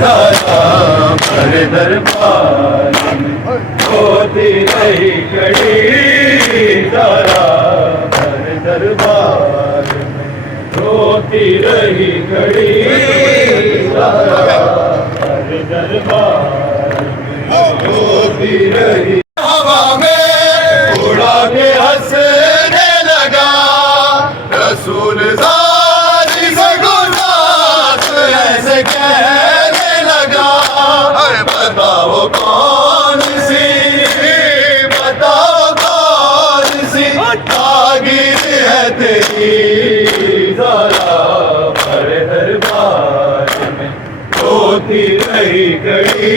दारा भर दरबार में होती रही कड़ी दारा भर दरबार में होती रही कड़ी दारा भर दरबार में होती रही। हवा में उड़ा के हंसने लगा रसूल ऐसे कहने लगा बताओ कौन सी तागीर है तेरी ज़रा भर दरबार में होती रही कड़ी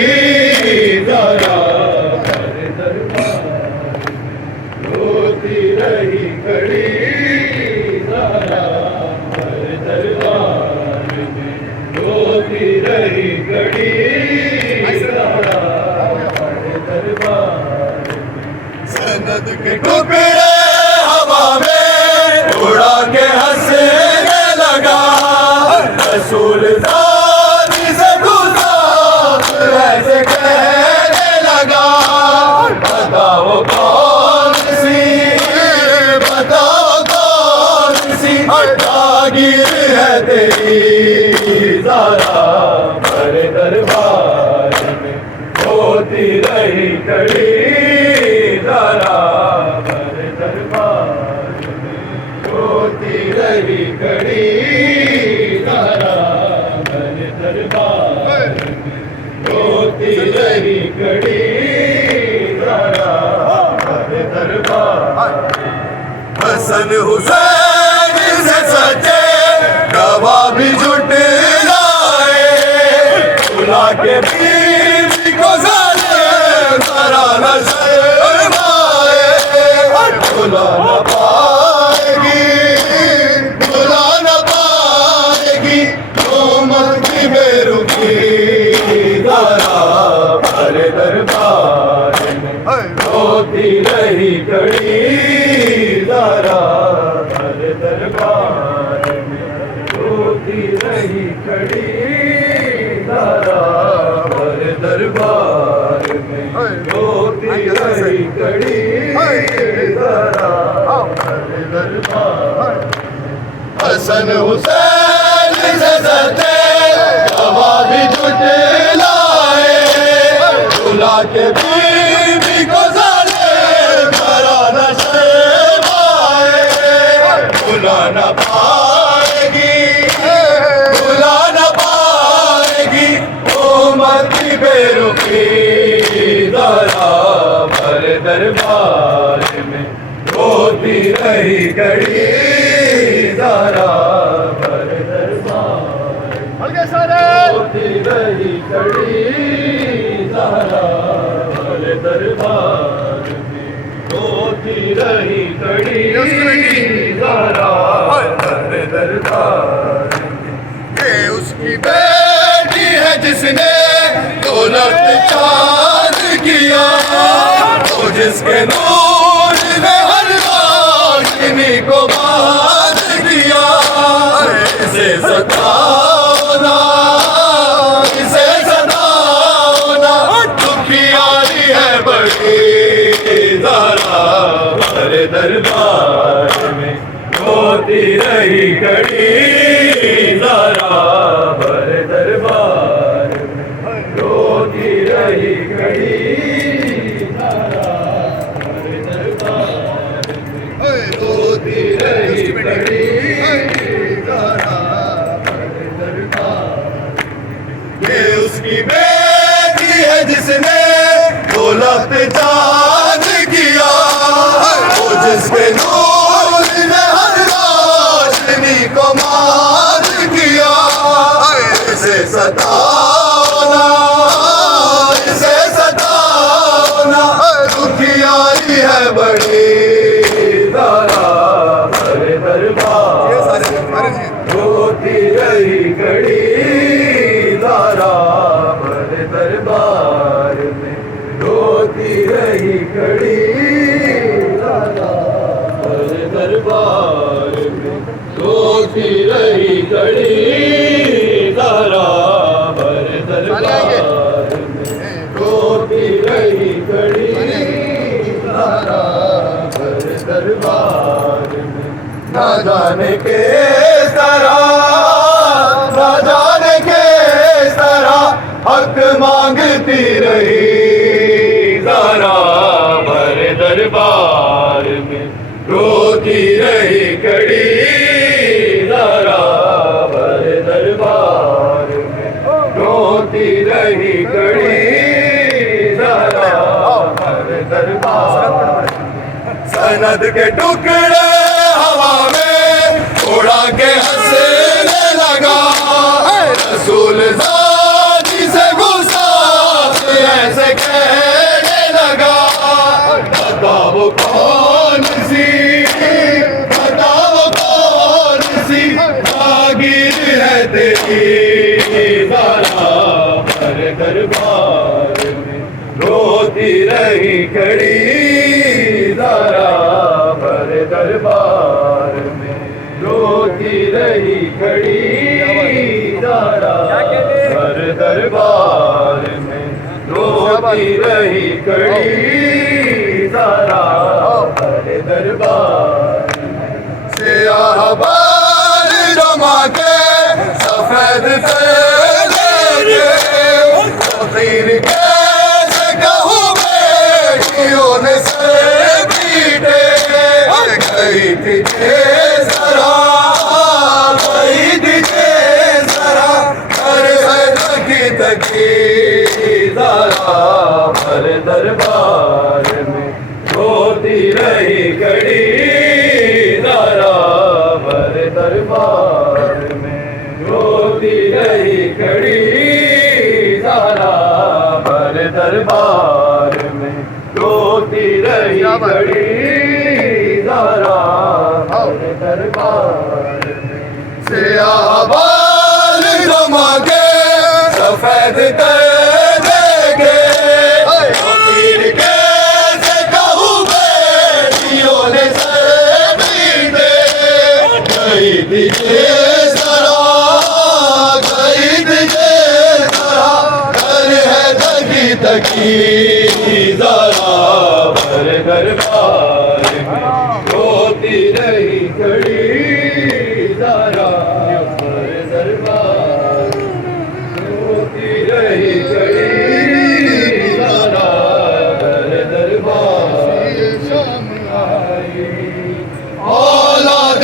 ज़रा भर दरबार होती रही कड़ी ज़रा भर दरबार में होती रही कड़ी ज़रा भर दरबार में। सनद के टुकड़े हवा में उड़ा के हंसने लगा रसूल से गुज़ार ऐसे कहने लगा बताओ कौन सी तागीर है तेरी ज़रा भर दरबार में होती रही कड़ी ज़रा भर दरबार में होती रही कड़ी ज़रा भर दरबार में होती रही कड़ी ज़रा भर दरबार। हसन हुसैन से सच्चे गवाह भी जुट लाए बुला के बीवी को ज़रा न शर्माए बुला न पाएगी उम्मत की बेरुखी ज़रा भर दरबार में होती रही कड़ी ज़रा भर दरबार में होती रही कड़ी ज़रा भर दरबार में होती रही कड़ी ज़रा भर दरबार। हसन हुसैन से सच्चे गवाह भी जुट लाए बुला के बीवी को ज़रा न शर्माए बुला न पाएगी उम्मत की बेरुखी ज़रा भर दरबार में होती रही कड़ी ज़रा भर दरबार होती रही कड़ी ज़रा भर दरबार में होती रही कड़ी ज़रा भर दरबार में। ये उसकी बेटी है जिसने दौलत चांद किया तो जिसके नूर ने हर रोशनी को बांध दिया इसे सताना दुखियारी है बड़ी ज़रा भर दरबार में होती रही कड़ी ज़रा भर दरबार में होती रही कड़ी ज़रा भर दरबार में होती रही कड़ी ज़रा भर दरबार। ये उसकी बेटी है जिसने दौलत चांद किया वो जिसके नूर ने हर रोशनी को मार किया इसे सताना दुखियारी है बड़ी ज़रा भर दरबार होती रही कड़ी ज़रा भर दरबार में होती रही कड़ी ज़रा भर दरबार में होती रही कड़ी ज़रा भर दरबार। जाने किस तरह, न जाने किस तरह हक मांगती रही ज़रा भरे दरबार में रोती रही खड़ी ज़रा भरे दरबार में रोती रही खड़ी ज़रा भरे दरबार। सनद के टुकड़े हवा में उड़ा के हंसने लगा, रसूल ज़ाती से गुस्सा ऐसे कहने लगा, बताओ कौन सी, बताओ कौन सी जागीर है तेरी ज़रा भरे दरबार में रोती रही खड़ी ज़रा भरे दरबार में रोती रही खड़ी ज़रा भरे दरबार में रोती रही खड़ी ज़रा भरे दरबार। सियाह बाल जमा के सफेद लेके फकीर कैसे कहूँ बेटियों ने सर पीटे, गई थी ज़रा, गई थी ज़रा अरे तकी तकी ज़रा भरे दरबार में रोती रही खड़ी ज़रा भरे दरबार में रोती रही खड़ी ज़रा भरे दरबार में रोती रही खड़ी ज़रा भरे दरबार में। सियाह बाल जमा के सफेद